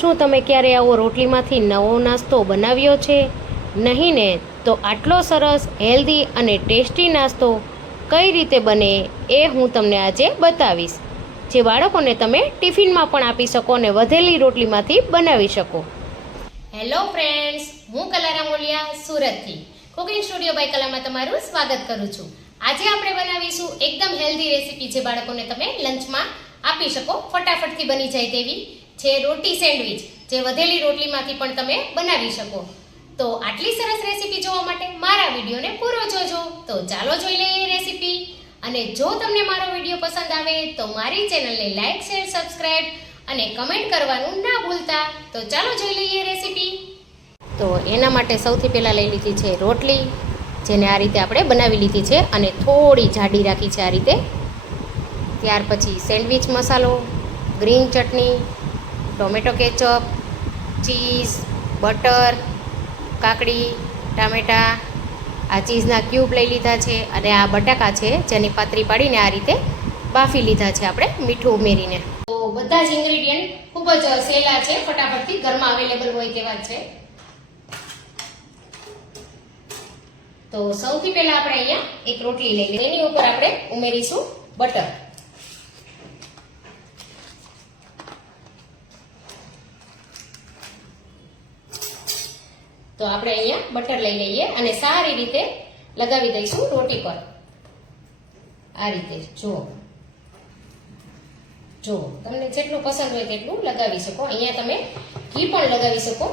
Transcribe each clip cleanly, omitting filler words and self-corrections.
શું તમે ક્યારે આવો રોટલીમાંથી નવો નાસ્તો બનાવ્યો છે? નહીં ને? તો આટલો સરસ હેલ્ધી અને ટેસ્ટી નાસ્તો કઈ રીતે બને એ હું તમને આજે બતાવીશ, જે બાળકોને તમે ટિફિનમાં પણ આપી શકો અને વધેલી રોટલીમાંથી બનાવી શકો. હેલો ફ્રેન્ડ્સ, હું કલા રામોલિયા સુરતથી કુકિંગ સ્ટુડિયો બાય કલામાં તમારું સ્વાગત કરું છું. આજે આપણે બનાવીશું એકદમ હેલ્ધી રેસીપી, જે બાળકોને તમે લંચમાં આપી શકો, ફટાફટથી બની જાય તેવી છે રોટી સેન્ડવિચ, જે વધેલી રોટલીમાંથી પણ તમે બનાવી શકો. તો આટલી સરસ રેસીપી જોવા માટે મારા વિડીયોને પૂરો જોજો. તો ચાલો જોઈ લઈએ રેસીપી. અને જો તમને મારો વિડીયો પસંદ આવે તો મારી ચેનલને લાઈક, શેર, સબસ્ક્રાઇબ અને કમેન્ટ કરવાનું ના ભૂલતા. તો ચાલો જોઈ લઈએ રેસીપી. તો એના માટે સૌથી પહેલાં લઈ લીધી છે રોટલી, જેને આ રીતે આપણે બનાવી લીધી છે અને થોડી જાડી રાખી છે આ રીતે. ત્યાર પછી સેન્ડવિચ મસાલો, ગ્રીન ચટણી, ટોમેટો કેચઅપ, ચીઝ, બટર, કાકડી, ટામેટાં, આ ચીઝના ક્યુબ લઈ લીધા છે અને આ બટાકા છે જેની પાતરી પાડીને આ રીતે બાફી લીધા છે આપણે મીઠું ઉમેરીને. તો બધા જ ઇન્ગ્રેડિયન્ટ ખૂબ જ સહેલા છે, ફટાફટથી ઘરમાં અવેલેબલ હોય તેવા છે. તો સૌથી પહેલા આપણે અહીંયા એક રોટલી લઈ લઈએ, એની ઉપર આપણે ઉમેરીશું બટર. તો આપણે અહીંયા બટર લઈ લઈએ અને સારી રીતે લગાવી દઈશું રોટી પર. આ રીતે જો તમને જેટલું પસંદ હોય તેટલું લગાવી શકો. અહીંયા તમે ઘી પણ લગાવી શકો.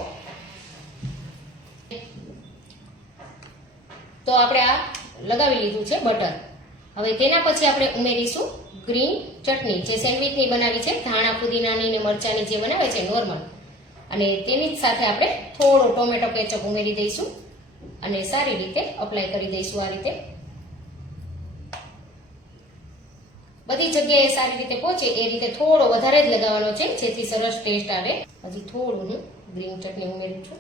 તો આપણે આ લગાવી લીધું છે બટર. હવે તેના પછી આપણે ઉમેરીશું ગ્રીન ચટણી, જે સેન્ડવિચની બનાવી છે, ધાણા ફુદીનાની અને મરચાની જે બનાવે છે નોર્મલ. અને તેની જ સાથે આપણે થોડો ટોમેટો કેચઅપ ઉમેરી દઈશું અને સારી રીતે અપ્લાય કરી દઈશું. આ રીતે બધી જગ્યાએ સારી રીતે પહોંચે એ રીતે થોડો વધારે જ લગાવવાનો છે, જેથી સરસ ટેસ્ટ આવે. હજી થોડું હું ગ્રીન ચટણી ઉમેરું છું.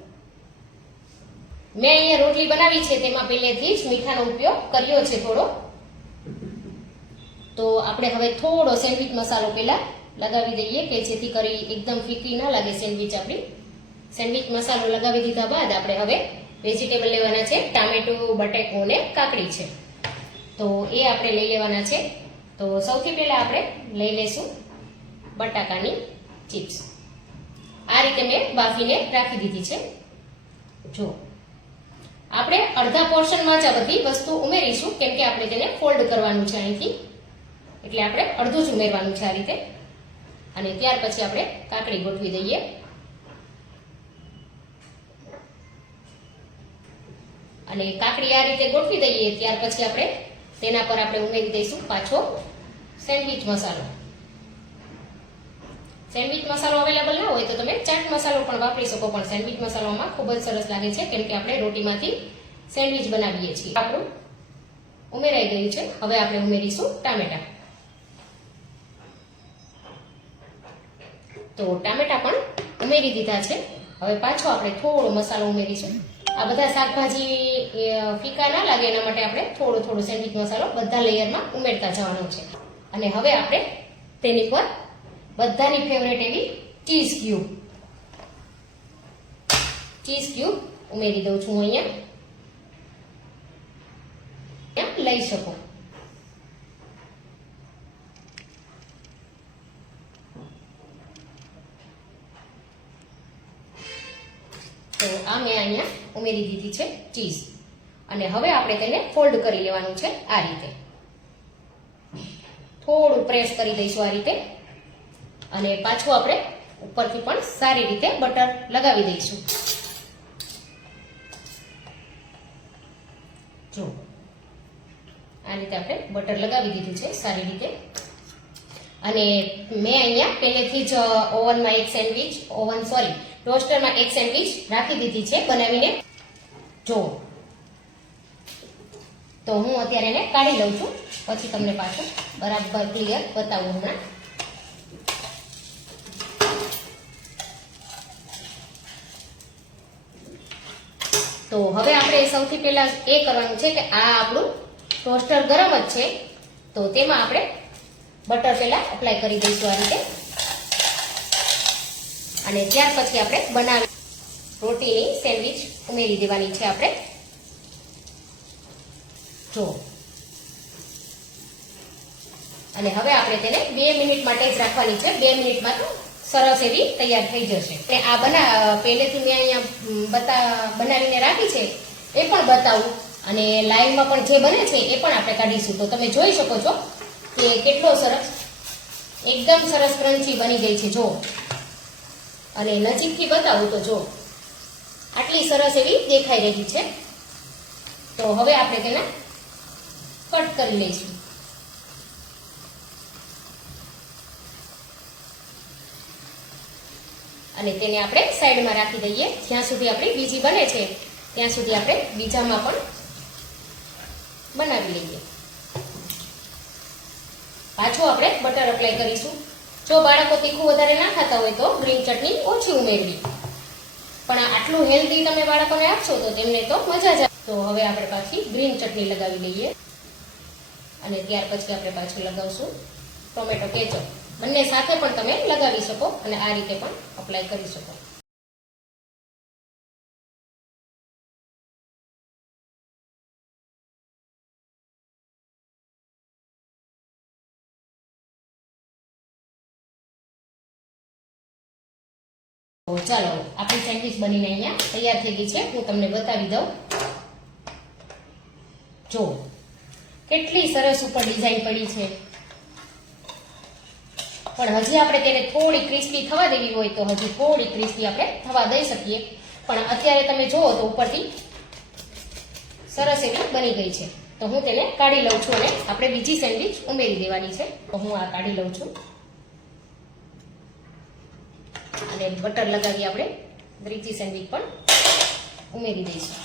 મેં અહીંયા રોટલી બનાવી છે તેમાં પહેલેથી જ મીઠાનો ઉપયોગ કર્યો છે થોડો. તો આપણે હવે થોડો સેન્ડવિચ મસાલો પહેલા લગાવી દઈએ, કે જેથી કરી એકદમ ફીકી ના લાગે સેન્ડવિચ આપણી. સેન્ડવિચ મસાલો લગાવી દીધા બાદ આપણે હવે વેજીટેબલ લેવાના છે. ટામેટું, બટેકું અને કાકડી છે, તો એ આપણે લઈ લેવાના છે. તો સૌથી પહેલા આપણે લઈ લઈશું બટાકાની ચિપ્સ. આ રીતે મેં બાફીને રાખી દીધી છે. જો આપણે અડધા પોર્શનમાં જ આ બધી વસ્તુ ઉમેરીશું, કેમ કે આપણે તેને ફોલ્ડ કરવાનું છે અહીંથી, એટલે આપણે અડધું જ ઉમેરવાનું છે આ રીતે. અને ત્યાર પછી આપણે કાકડી ગોઠવી દઈએ. અને કાકડી આ રીતે ગોઠવી દઈએ ત્યાર પછી આપણે તેના પર આપણે ઉમેરી દઈશું પાછો સેન્ડવિચ મસાલો. સેન્ડવિચ મસાલો અવેલેબલ ના હોય તો તમે ચાટ મસાલો પણ વાપરી શકો, પણ સેન્ડવિચ મસાલામાં ખૂબ જ સરસ લાગે છે, કેમ કે આપણે રોટીમાંથી સેન્ડવિચ બનાવીએ છીએ. આપણું ઉમેરાઈ ગયું છે. હવે આપણે ઉમેરીશું ટામેટા. તો ટામેટા પણ ઉમેરી દીધા છે. હવે પાછો આપણે થોડો મસાલો ઉમેરીશું. આ બધા શાકભાજી ફીકા ના લાગે એના માટે આપણે થોડો સેન્ડવિચ મસાલો બધા લેયરમાં ઉમેરતા જવાનો છે. અને હવે આપણે તેની પર બધાની ફેવરેટ એવી ચીઝ ક્યુબ ઉમેરી દઉં છું. અહીંયા લઈ શકો. તો આ મેં અહીંયા ઉમેરી દીધી છે ચીઝ. અને હવે આપણે તેને ફોલ્ડ કરી લેવાનું છે આ રીતે. થોડું પ્રેસ કરી દઈશું આ રીતે. અને પાછું આપણે ઉપરથી પણ સારી રીતે બટર લગાવી દઈશું. જો આ રીતે આપણે બટર લગાવી દીધું છે સારી રીતે. અને મેં અહીંયા પહેલેથી જ ટોસ્ટરમાં એક સેન્ડવિચ રાખી દીધી છે બનાવીને. જો તો હું અત્યારે એને કાઢી લઉં છું, પછી તમને પાછું બરાબર ક્લિયર બતાવું હમણાં. તો હવે આપણે સૌથી પહેલા એ કરવાનું છે કે આ આપણું ટોસ્ટર ગરમ જ છે, તો તેમાં આપણે બટર પહેલા અપ્લાય કરી દઈશું આ રીતે. અને ત્યાર પછી આપણે બનાવી રોટીની સેન્ડવિચ ઉમેરી દેવાની છે આપણે. જો અને હવે આપણે તેને 2 મિનિટ માટે જ રાખવાની છે. 2 મિનિટમાં તો સરસ એવી તૈયાર થઈ જશે. એટલે આ પહેલેથી મેં અહીંયા બનાવીને રાખી છે એ પણ બતાવું, અને લાઈવમાં પણ જે બને છે એ પણ આપણે કાઢીશું. તો તમે જોઈ શકો છો કે કેટલો સરસ, એકદમ સરસ ક્રન્ચી બની ગઈ છે. જો અને નજીકથી બતાવું તો જો આટલી સરસ એવી દેખાઈ રહી છે. તો હવે આપણે તેને કટ કરી લઈશું. અને તેને આપણે સાઈડમાં રાખી દઈએ. જ્યાં સુધી આપણી બીજી બને છે ત્યાં સુધી આપણે બીજામાં પણ બનાવી લઈએ. પાછું આપણે બટર એપ્લાય કરીશું. જો બાળકો તીખું વધારે ના ખાતા હોય તો ગ્રીન ચટણી ઓછી ઉમેરવી, પણ આટલું હેલ્ધી તમે બાળકોને આપશો તો તેમને તો મજા જ આવે. તો હવે આપણે પાછી ગ્રીન ચટણી લગાવી લઈએ, અને ત્યાર પછી આપણે પાછું લગાવશું ટોમેટો કેચઅપ. બંને સાથે પણ તમે લગાવી શકો અને આ રીતે પણ અપ્લાય કરી શકો. તો ચાલો આપણી સેન્ડવિચ બનીને અહીંયા તૈયાર થઈ ગઈ છે. હું તમને બતાવી દઉં. જો કેટલી સરસ ઉપર ડિઝાઇન પડી છે. પણ હજી આપણે તેને થોડી ક્રિસ્પી થવા દેવી હોય તો હજી થોડી ક્રિસ્પી આપણે થવા દઈ શકીએ. પણ અત્યારે તમે જુઓ તો ઉપરથી સરસ એવી બની ગઈ છે. તો હું તેને કાઢી લઉં છું અને આપણે બીજી સેન્ડવિચ ઉમેરી દેવાની છે. તો હું આ કાઢી લઉં છું અને બટર લગાવી આપણે ત્રીજી સેન્ડવિચ પણ ઉમેરી દઈશું.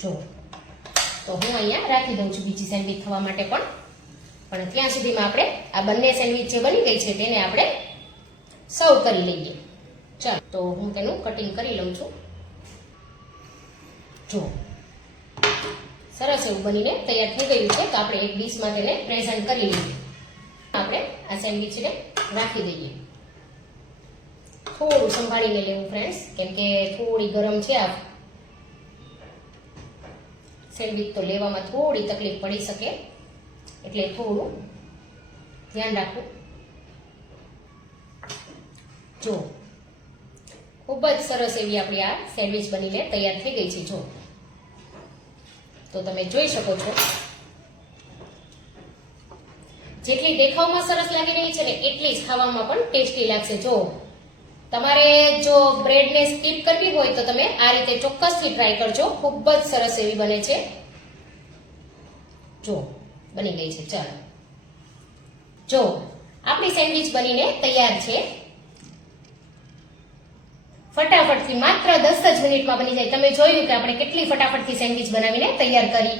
જો તો હું અહીંયા રાખી દઉં છું બીજી સેન્ડવિચ થવા માટે પણ ત્યાં સુધીમાં આપણે આ બંને સેન્ડવિચ જે બની ગઈ છે તેને આપણે સર્વ કરી લઈએ. ચાલો તો હું તેનું કટિંગ કરી લઉં છું. જો સરસ એવું બનીને તૈયાર થઈ ગયું છે. તો આપણે એક ડીશમાં તેને પ્રેઝન્ટ કરી લઈએ. આપણે આ સેન્ડવિચને રાખી દઈએ. થોડું સંભાળીને લેવું ફ્રેન્ડ્સ, કેમ કે થોડી ગરમ છે આ સેન્ડવિચ, તો લેવામાં થોડી તકલીફ પડી શકે, એટલે થોડું ધ્યાન રાખવું. જો ખૂબ જ સરસ એવી આપણી આ સેન્ડવિચ બનીને તૈયાર થઈ ગઈ છે. જો તો તમે જોઈ શકો છો જેટલી દેખાવમાં સરસ લાગી રહી છે ને એટલી જ ખાવામાં પણ ટેસ્ટી લાગશે. જો તમારે જો બ્રેડને સ્કીપ કરવી હોય તો તમે આ રીતે ચોક્કસથી ટ્રાય કરજો. ખૂબ જ સરસ એવી બને છે. જો બની ગઈ છે. ચાલો જો આપણી સેન્ડવિચ બનીને તૈયાર છે. ફટાફટથી માત્ર 10 જ મિનિટમાં બની જાય. તમે જોયું કે આપણે કેટલી ફટાફટથી સેન્ડવિચ બનાવીને તૈયાર કરી.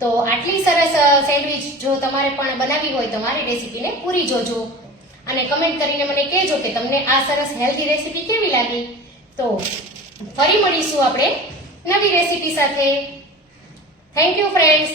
તો આટલી સરસ સેન્ડવિચ જો તમારે પણ બનાવી હોય તો મારી રેસીપીને પૂરી જોજો અને કમેન્ટ કરીને મને કહેજો કે તમને આ સરસ હેલ્ધી રેસીપી કેવી લાગી. તો ફરી મળીશું આપણે નવી રેસીપી સાથે. Thank you friends.